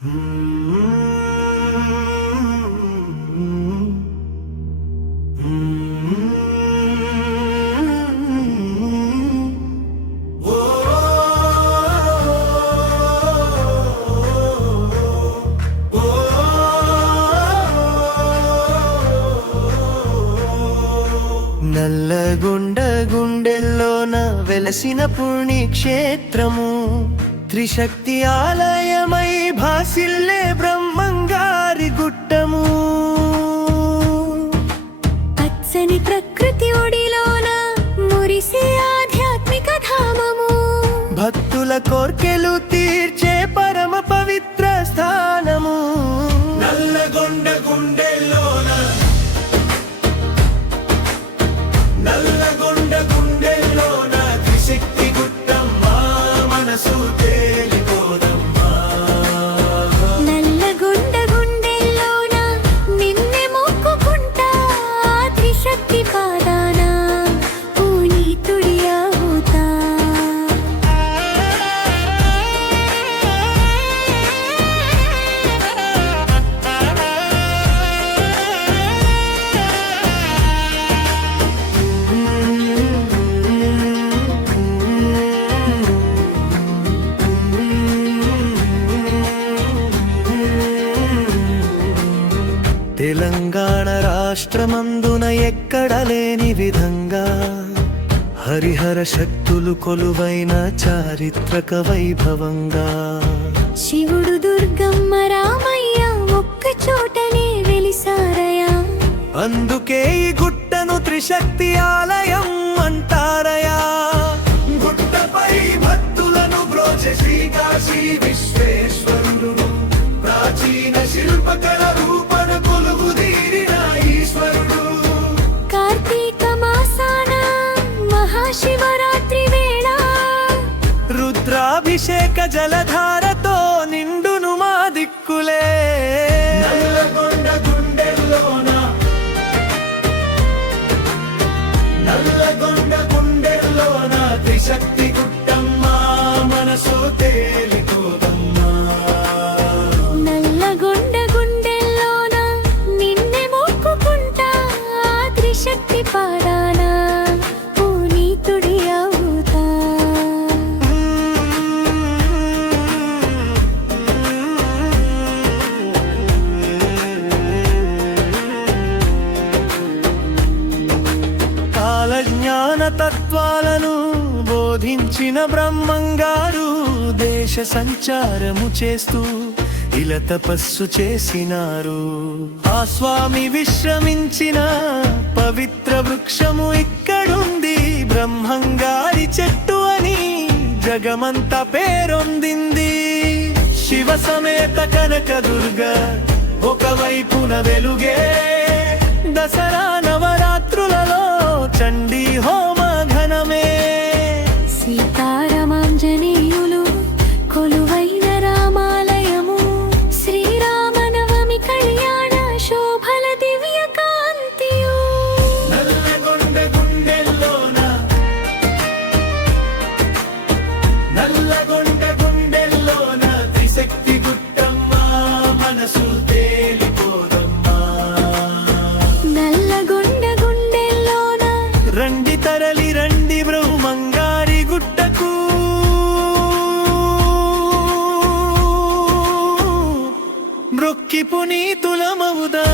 నల్లగొండ గుండెల్లోన వెలసిన పుణ్యక్షేత్రము త్రిశక్తి ఆలయమై భాసిల్లే బ్రహ్మంగారి గుట్టము. పచ్చని ప్రకృతి ఒడిలోన మురిసే ఆధ్యాత్మిక ధామము. భక్తుల కోర్కెలు తీర్చే పరమ పవిత్ర స్థానము. నల్లగొండ గుండెల్లోన నల్లగొండ గుండెల్లోన త్రిశక్తి గుట్టమ్మా మనసు తేలిపోదమ్మా. నల్లగొండ గుండెల్లోన నిన్నే మొక్కుకుంటా త్రిశక్తి పాదాన పునీతుడి అవుతా. తెలంగాణ రాష్ట్రమందున ఎక్కడ లేని విధంగా హరిహర శక్తులు కొలువైన చారిత్రక వైభవంగా శివుడు దుర్గమ్మ రామయ్య ఒక్క చోటనే వెలిసారయా. అందుకే ఈ గుట్టను త్రిశక్తి ఆలయం అంటారయా. గుట్టపై భక్తులను బ్రోచే శ్రీకాశీ విశ్వేశ్వరుడు ప్రాచీన శిల్పకళ రూపణ కొలువుదీరిన ఈశ్వరుడు. కార్తీక మాసాన మహాశివరాత్రి వేళ రుద్రాభిషేక జలధారతో నిండును మా దిక్కులే. నల్లగొండ గుండెల్లోన నల్లగొండ గుండెల్లోన త్రిశక్తి గుట్టమ్మా మనసు తేలిపోదమ్మా. నల్లగొండ గుండెల్లోన నిన్నే మొక్కుకుంటా త్రిశక్తి పాదాన పునీతుడి అవుతా. కాలజ్ఞాన తత్వాలను బోధించిన బ్రహ్మంగారు దేశ సంచారము చేస్తూ ఇలా తపస్సు చేసినారు. ఆ స్వామి విశ్రమించిన పవిత్ర వృక్షము ఇక్కడుంది. బ్రహ్మంగారి చెట్టు అని జగమంతా పేరొందింది. శివ సమేత కనకదుర్గ ఒకవైపున వెలుగే. దసరా నవరాత్రులలో చండీ హోమ ఘనమే. సీతారామాంజనేయులు కొలువైన రామాలయము. శ్రీరామనవమి కళ్యాణ శోభల దివ్య కాంతియు. నల్లగొండ గుండెల్లోన నల్లగొండ గుండెల్లోన త్రిశక్తి గుట్టమ్మా మనసు తేలిపోదమ్మా. నల్లగొండ గుండెల్లోన రండి తరలి రండి బ్రహ్మంగారి గుట్టకు. మృక్కి పునీతులమవుదా.